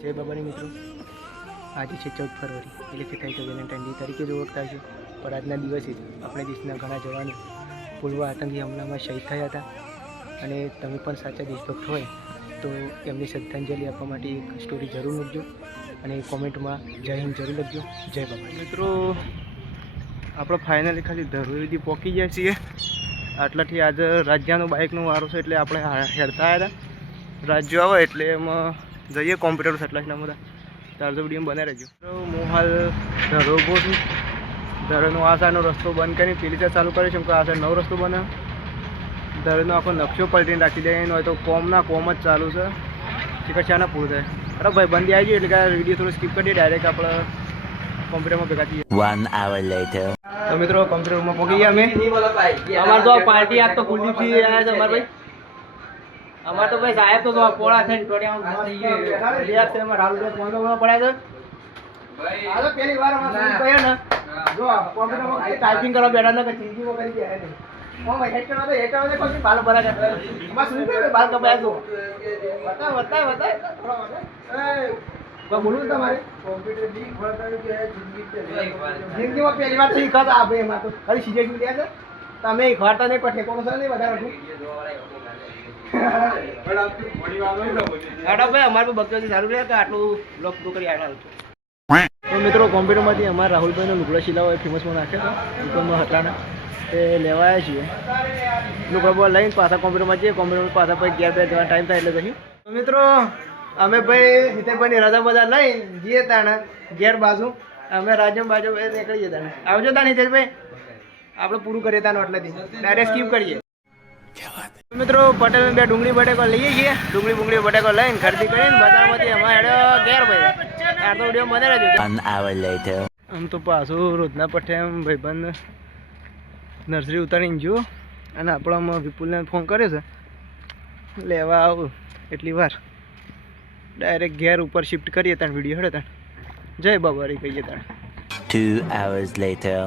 જય બાબાની મિત્રો, આજે છે 14 ફરવરી એટલે કે થાય છે વેલેન્ટાઇન ડે તરીકે જ ઓળખાય છે. પણ આજના દિવસે જ આપણા દેશના ઘણા જવાનો પૂર્વ આતંકી હુમલામાં શહીદ થયા હતા. અને તમે પણ સાચા દેશભક્ત હોય તો એમની શ્રદ્ધાંજલિ આપવા માટે એક સ્ટોરી જરૂર મૂકજો અને કોમેન્ટમાં જય હિન્દ જરૂર લખજો. જય બાબા. મિત્રો, આપણે ફાઇનલી ખાલી ધરોઈ સુધી પહોંચી ગયા છીએ. આટલાથી આજે રાજ્યનો બાઇકનો વારો છે એટલે આપણે હેરતા આવ્યા હતા. રાજ્યો આવે એટલે એમાં જઈએ કોમ્પ્યુટર એટલા બધા ચારસો વિડીયો બનાવી રહેજો. હું હાલ ધરો ઉભો છું. ધરોનો આ સાઈડનો રસ્તો બંધ કરીને પેલી સાઈડ ચાલુ કરે છે કે આ સાઈડ નવો રસ્તો બને. ધરોનો આખો નકશો પલટીને રાખી દે હોય તો કોમ જ ચાલુ છે. શીખર શાના પૂરું થાય. અરે ભાઈ બંધી આવી ગયો એટલે કે વિડીયો થોડો સ્કીપ કરીએ, ડાયરેક્ટ આપણે કોમ્પ્યુટરમાં ભેગા થઈએ. 1 hour later. તો મિત્રો, કોમ્પ્યુટરમાં પહોંચી ગયા અમે. અમારે તો પાર્ટી આજ તો કુલદીપસિંહ આવ્યા છે અમારે ભાઈ. અમારે તો ભાઈ સાહેબ તો પોળા થઈને ટોડિયામાં રાહુલ પડ્યા છે. હાલો પહેલી વાર કહ્યું ને જો કોમ્પ્યુટરમાં ટાઈપિંગ કરવા બેઠા ને કે ચીજીઓ કરી દે ને ભાઈ હેડ કરવા દે કોઈ બાલ ભરા કરે બસ શું કરે બાલ કપાયા તો બતા બોલું તમારે કોમ્પ્યુટર ની ખોળતાની કે જિંદગીમાં પહેલી વાર શીખા હતા આપણે એમાં તો ખાલી સિરિયસ મીડિયા છે. તમે ખોળતા નહીં પણ ઠેકોણું છે નહીં વધારે અમારે બક્તોથી સારું રહે કે આટલું બ્લોક કરી આવ્યા. તો મિત્રો, કોમ્પ્યુટરમાંથી અમારા રાહુલભાઈનો લુગડા સિલાવો ફેમસમાં નાખ્યો હતો દુકાનમાં હટલાના તે લેવા આવ્યા છીએ. લુગડા લઈને પાછા કોમ્પ્યુટરમાં જઈએ. કોમ્પ્યુટરમાં પાછા પછી ઘેર બે જવાનો ટાઈમ થાય એટલે પછી. તો મિત્રો, અમે ભાઈ હિતેશભાઈની રજા બધા લઈને જઈએ તાણે ઘેર બાજુ. અમે રાજ્ય બાજુ નીકળીએ તાણે. આવજો તાણે હિતેશભાઈ, આપણે પૂરું કરીએ તાને એટલેથી ડાયરેક્ટ સ્કીપ કરીએ. મિત્રો, પટેલ બે ડુંગળી બટેકો લઈએ છીએ. ડુંગળી બટેકો લઈને ખરીદી કરીને બજારમાંથી અમારે ઘેર ભાઈ આ તો વિડીયો બને રહેજો. 1 hour later. આમ તો પાછું રોજના પઠે એમ ભાઈબંધ નર્સરી ઉતારીને જો અને આપણામાં વિપુલને ફોન કર્યો છે લેવા આવું એટલી વાર ડાયરેક્ટ ઘેર ઉપર શિફ્ટ કરીએ ત્યાં વિડીયો હેડે ત્યાં જય બાબારી કહીએ ત્યાં. 2 hours later.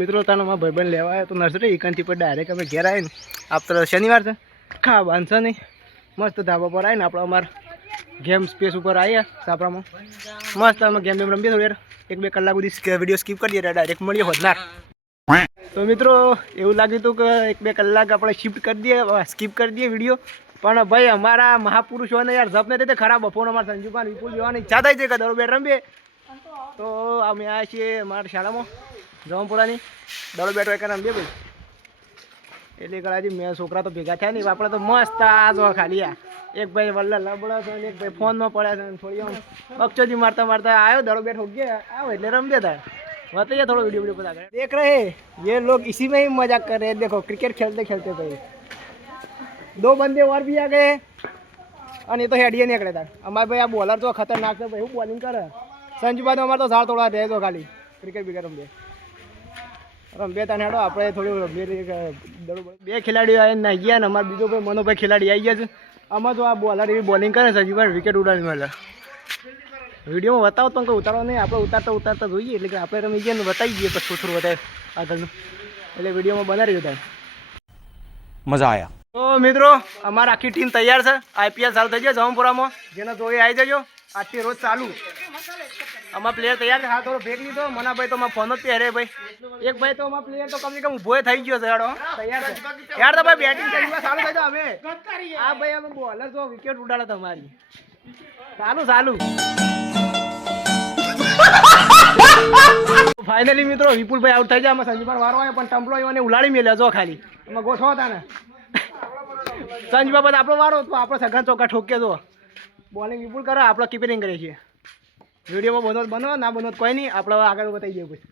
મિત્રો, તાનો મારા ભાઈબંધ લેવા આવ્યો તો નર્સરી એકાંતી પર ડાયરેક્ટ અમે ઘેર આવીને આપણે શનિવાર છે ખાવાનું છે નહીં મસ્ત ધાબા પર આવીને આપણે અમારા ગેમ સ્પેસ ઉપર આવ્યા સાપરામાં મસ્ત અમે ગેમ રમીએ થોડી યાર 1-2 કલાક સુધી વિડીયો સ્કીપ કરીએ ડાયરેક્ટ મળીએ હોદનાર. તો મિત્રો, એવું લાગ્યું હતું કે 1-2 કલાક આપણે શિફ્ટ કરી દઈએ સ્કીપ કરી દઈએ વિડીયો. પણ ભાઈ અમારા મહાપુરુષોને યાર જપ નથી તે ખરાબ બપોર અમારા સંજુભાઈ વિપુલ જોવાની ઈચ્છા થાય છે કે દરો બેટ રમીએ. તો અમે આવ્યા છીએ અમારા શાળામાં જમપુરાની દરો બેટ એક રમીએ ભાઈ. એટલે કદાચ મેં છોકરા તો ભેગા થયા નહીં આપણે તો મસ્ત આ જો ખાલી આ એક ભાઈ વલ્લા લબડા છે ને એક ભાઈ ફોનમાં પડ્યા છે ને થોડી આમ બકચોદી મારતા આવ્યો દડો બેઠ हो गया आओ એટલે રમ देता बताइए थोड़ा वीडियो बता देख रहे हैं ये लोग इसी में ही मजाक कर रहे हैं. देखो क्रिकेट खेलते खेलते भाई 2 बंदे और भी आ गए અને એ તો હેડીએ નીકળે તાર. અમારે ભાઈ આ બોલર તો ખતરનાક છે ભાઈ, હું બોલિંગ કરે સંજુભાઈ અમારે તો ઝાડ તોડવા રહે તો ખાલી ક્રિકેટ બીકેટ રમબે તાને હેડો આપણે થોડું બે ખેલાડીઓ આવીને નાહી ગયા ને અમારે બીજો ભાઈ મનોભાઈ ખેલાડી આવી ગયા છે. આમાં તો આ બોલર એવી બોલિંગ કરે સંજુભાઈ વિકેટ ઉડાડી મળે. વિડીયોમાં બતાવો તો ઉતારવા નહીં આપણે ઉતારતા જોઈએ એટલે કે આપણે રમી ગયા ને બતાવી દઈએ પછી થોડું વધારે આગળનું એટલે વિડીયોમાં બનાવી રહ્યો થાય મજા આવ્યા. તો મિત્રો, અમારી આખી ટીમ તૈયાર છે. IPL ચાલુ થઈ જાય જમપુરામાં જેને જોઈએ આવી જજો. આજથી રોજ ચાલુ અમારા પ્લેયર તૈયાર છે. હા થોડો બ્રેક લીધો મનાભાઈ તો ફોન જ પહેરે ભાઈ. એક ભાઈ તો અમારા પ્લેયર તો કમ ઊભો થઈ ગયો છે યાર તૈયાર છે યાર. તો ભાઈ બેટિંગ ચાલુ થઈ જાવ અમે આ ભાઈ અમે બોલર તો વિકેટ ઉડાડે તમારી ચાલુ ફાઇનલી મિત્રો વિપુલભાઈ આઉટ થઈ જાય. અમે સંજુભાઈ વારો આવ્યો પણ ટમ્પલો એને ઉલાડી મેલ્યો જો ખાલી એમાં ગોઠવો હતા ને સંજુભાઈ આપણો વારો તો આપણે સઘન ચોકા ઠોકીએ તો બોલિંગ વિપુલ કરે આપણે કીપરિંગ કરીએ છીએ. વિડીયોમાં બનો ના બનો કોઈ નહીં આપણે આગળ બતાવી દઈએ પછી.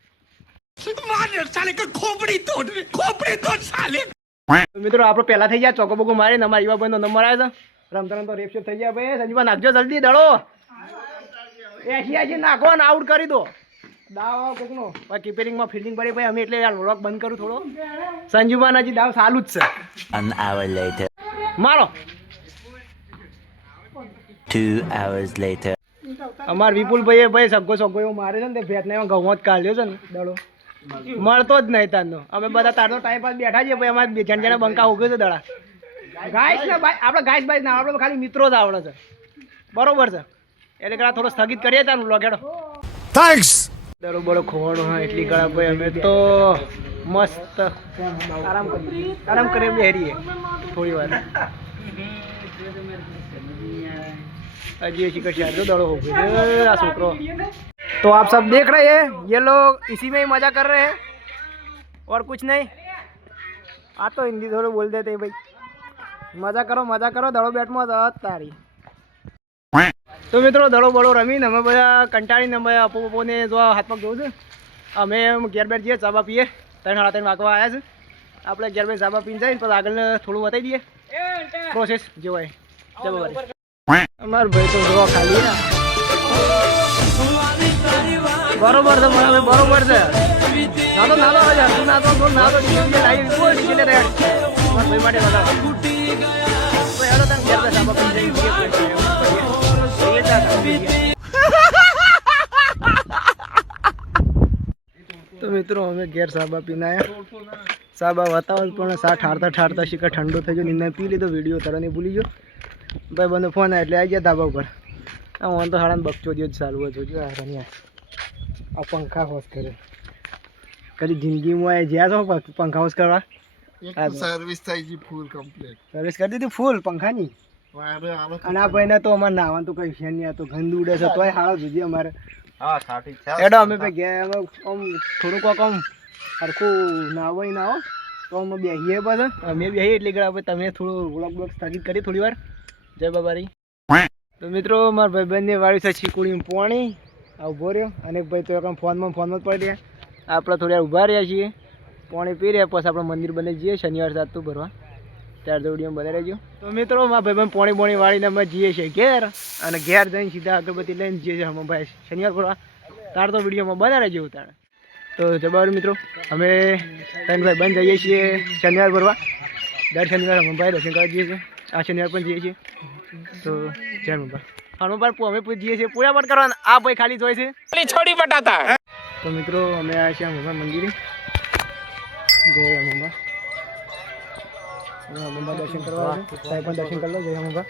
મિત્રો આપણે પહેલા થઈ ગયા ચોકો બોકો મારીને અમારા યુવા ભાઈનો નંબર આવ્યો છે. રમતા રેપ શેપ થઈ ગયા ભાઈ. સંજુભાઈ નાખજો જલ્દી દડો 80 નાખો ને આઉટ કરી દો દાવ કોકનો કીપરિંગમાં ફિલ્ડિંગ પડી ભાઈ. અમે એટલે યાર વ્લોગ બંધ કરું થોડો. સંજુભાઈ હજી દાવ ચાલુ જ છે. 1 hour later. મારો 2 hours later. અમાર વિપુલભાઈએ ભાઈ સગ્ગો એવો મારે છે ને તે ભેટને એમાં ઘઉં જ કાઢ્યો છે ને દડો મળતો જ નહીં તારનો. અમે બધા તારનો ટાઈમ પાસ બેઠા છીએ ભાઈ. અમારે જણ બંકા ઉગ્યો છે દડા ગાઈસ ને ભાઈ આપણે ગાઈસ ભાઈ ના આપણે ખાલી મિત્રો જ આવડે છે બરોબર છે. એટલે કડા થોડો સ્થગિત કરીએ તારું બ્લોગ હેડો. થેન્ક્સ. દડો બડો ખોવાનો હા એટલી કડા ભાઈ અમે તો મસ્ત આરામ કરીએ બેરીએ થોડી વાર. अजी ऐसी कट दो दड़ो हो गए छोकरो. तो आप सब देख रहे हैं ये लोग इसी में ही मजा कर रहे हैं और कुछ नहीं. आ तो हिंदी थोड़ा बोल देते हैं भाई. मजा करो दड़ो बैट में तारी. तो मित्रों दड़ो बड़ो रमीन અમે બધા કંટાળીને અમે આપો પપ્પોને જો હાથ પગ ધોવું છે. અમે ઘેર બેઠ જઈએ ચાબા પીએ 3:30 વાગવા આવ્યા છે. આપણે ઘેર બેઠ ચાબા પીને જઈને પછી આગળ થોડું બતાવી દઈએ પ્રોસેસ જે હોય જબર. અમાર ભાઈ તો જોવા ખાલી બરોબર છે મને બરોબર છે. નાનો નાનો હજાર તું નાનો તો નાનો ડીજે લાવી કોઈ ડીજે રેડ અમાર ભાઈ માટે બતાવો તો હેડો તને ઘેર બેઠા બાપા જઈ તો મિત્રો અમે ઘેર સાબા પીને આવ્યા. સાબા બતાવો પણ સા ઠારતા શીખા ઠંડો થઈ ગયો નિંદા પી લીધો વિડીયો તરને ભૂલી ગયો. ભાઈ બંધ ફોન આવે એટલે આવી ગયા ધાબા ઉપર. હું તો હાડા બગચો જ ચાલુ જોજો આ પંખા હોશ કરે કદી જિંદગીમાં જ્યાં છો પંખા હોશ કરવા સર્વિસ થઈ ગઈ ફૂલ કમ્પ્લીટ. સર્વિસ કરી દીધી ફૂલ પંખાની. અને આ ભાઈને તો અમારે નાવાનું તો કઈ છે નહીં. આ તો ગંદુ ઉડે છે તોય હાળો જોજે અમારે. એડો અમે ગયા અમે આમ થોડુંક કોક આમ સરખું નાવો નાવો તો અમે બેસીએ બધા અમે બેસીએ એટલે કે તમે થોડું વ્લોગ સ્થગિત કરી થોડી વાર. જય બાબારી. તો મિત્રો મારા ભાઈબંધની વાળી છે ચીકુડી પોણી આ ઊભો રહ્યો અને ભાઈ તો ફોનમાં જ પડી રહ્યા. આપણે થોડી વાર ઊભા રહ્યા છીએ પાણી પી રહ્યા પછી આપણે મંદિર બને જઈએ શનિવાર સાતું ભરવા. ત્યાર વિડીયો બને રહેજો. તો મિત્રો મારા ભાઈબંધ પોણી વાળીને અમે જઈએ છીએ ઘેર અને ઘેર જઈને સીધા અગરબત્તી લઈને જઈએ છીએ અમે ભાઈ શનિવાર ભરવા. તાર તો વિડીયોમાં બને રહેજો તારે. તો જબર મિત્રો અમે ત્રણ ભાઈ બંધ જઈએ છીએ શનિવાર ભરવા. દર શનિવાર અમે ભાઈ દર્શન કરવા જઈએ છીએ. આ શનિવાર પણ જઈએ છીએ. તો જય મમ્પા હનુમાન અમે જઈએ છીએ પૂરા પાઠ કરવાના. આ ભાઈ ખાલી જોઈ છે છોડી બટાતા. તો મિત્રો અમે આવ્યા છીએ હનુમાન મંદિરે. જય મમ્પા મમ્પા દર્શન કરવા સાહેબ પણ દર્શન કરી લો. જય મમ્પા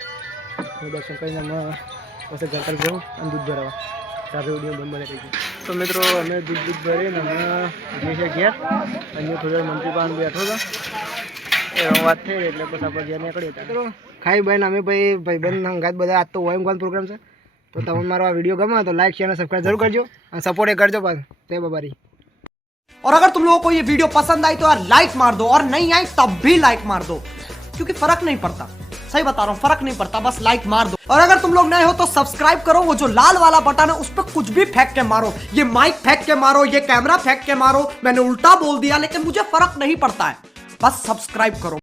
દર્શન કરીને અમે પછી ઘર પર જાઉં અને દૂધ ભરાવા. તારે વિડીયો બંધ બને થઈ. તો મિત્રો અમે દૂધ ભરીને અમે જઈએ છીએ ઘેર. અહીંયા થોડી વાર મંત્રી પાન બેઠો હતો એ વાત થઈ એટલે પછી આપણે ઘેર નીકળીએ. મિત્રો ખાઈ ભાઈ અમે ભાઈબંધ હંગાત બધા આજ તો ઓએમ પ્રોગ્રામ છે. તો તમે મારો આ વિડીયો ગમે તો લાઈક શેર અને સબસ્ક્રાઈબ જરૂર કરજો અને સપોર્ટ એ કરજો પાછું. જય બાબારી. और अगर तुम लोगों को ये वीडियो पसंद आई तो यार लाइक मार दो और नहीं आई तब भी लाइक मार दो क्योंकि फर्क नहीं पड़ता. सही बता रहा हूँ फर्क नहीं पड़ता बस लाइक मार दो. और अगर तुम लोग नए हो तो सब्सक्राइब करो. वो जो लाल वाला बटन है उस पर कुछ भी फेंक के मारो. ये माइक फेंक के मारो ये कैमरा फेंक के मारो. मैंने उल्टा बोल दिया लेकिन मुझे फर्क नहीं पड़ता है. बस सब्सक्राइब करो.